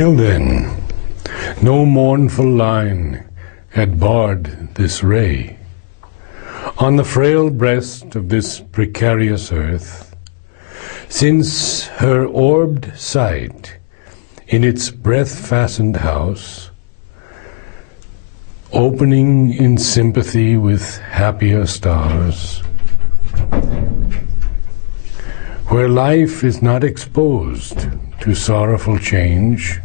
Till then, no mournful line had barred this ray. On the frail breast of this precarious earth, since her orbed sight in its breath-fastened house, opening in sympathy with happier stars, where life is not exposed to sorrowful change,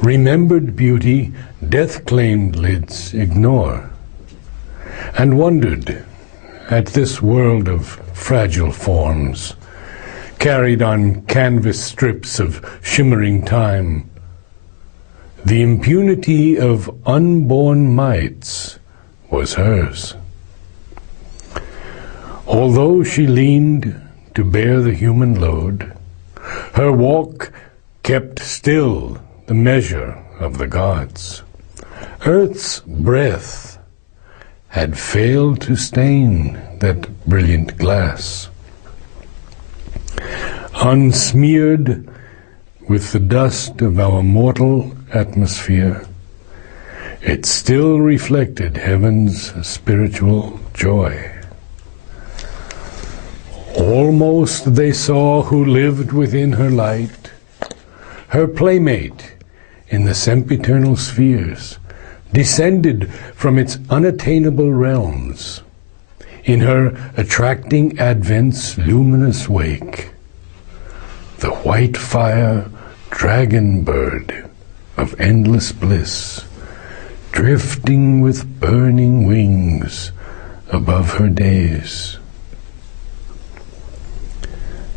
remembered beauty death-claimed lids ignore, and wondered at this world of fragile forms, carried on canvas strips of shimmering time. The impunity of unborn mites was hers. Although she leaned to bear the human load, her walk kept still the measure of the gods. Earth's breath had failed to stain that brilliant glass. Unsmeared with the dust of our mortal atmosphere, it still reflected heaven's spiritual joy. Almost they saw who lived within her light, her playmate in the sempiternal spheres, descended from its unattainable realms, in her attracting advent's luminous wake, the white fire dragon bird of endless bliss, drifting with burning wings above her days.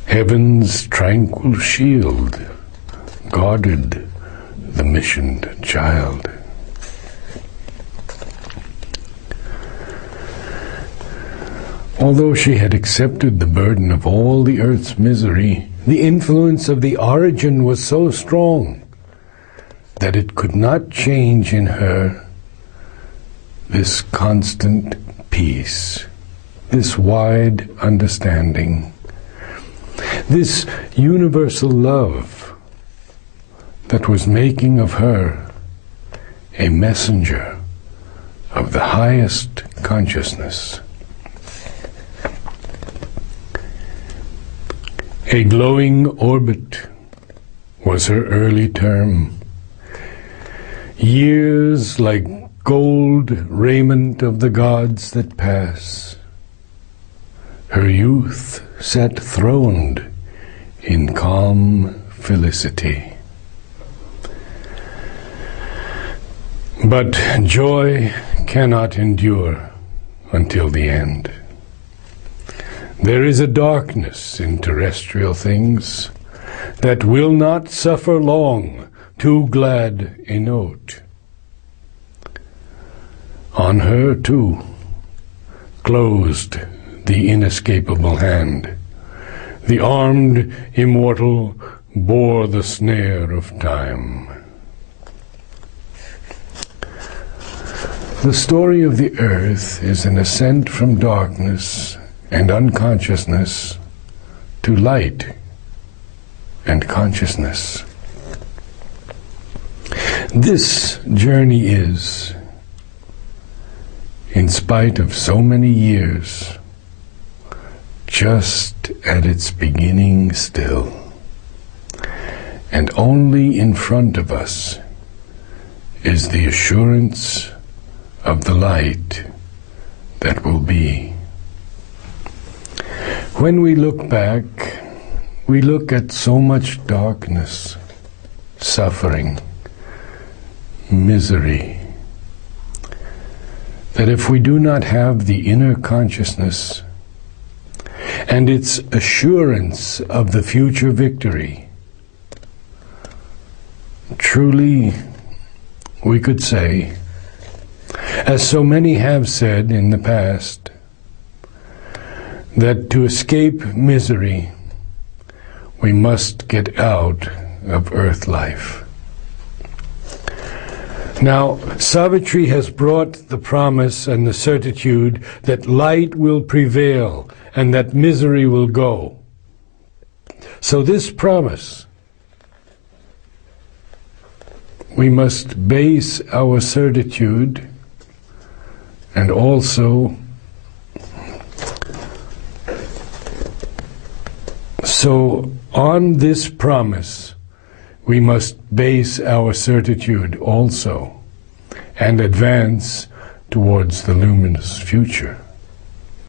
Heaven's tranquil shield guarded the missioned child. Although she had accepted the burden of all the earth's misery, the influence of the origin was so strong that it could not change in her this constant peace, this wide understanding, this universal love that was making of her a messenger of the highest consciousness. A glowing orbit was her early term. Years like gold raiment of the gods that pass. Her youth sat throned in calm felicity. But joy cannot endure until the end. There is a darkness in terrestrial things that will not suffer long too glad a note. On her, too, closed the inescapable hand. The armed immortal bore the snare of time. The story of the earth is an ascent from darkness and unconsciousness to light and consciousness. This journey is, in spite of so many years, just at its beginning still, and only in front of us is the assurance of the light that will be. When we look back, we look at so much darkness, suffering, misery, that if we do not have the inner consciousness and its assurance of the future victory, truly we could say, as so many have said in the past, that to escape misery, we must get out of earth life. Now, Savitri has brought the promise and the certitude that light will prevail and that misery will go. So this promise we must base our certitude, and also so on this promise we must base our certitude also and advance towards the luminous future.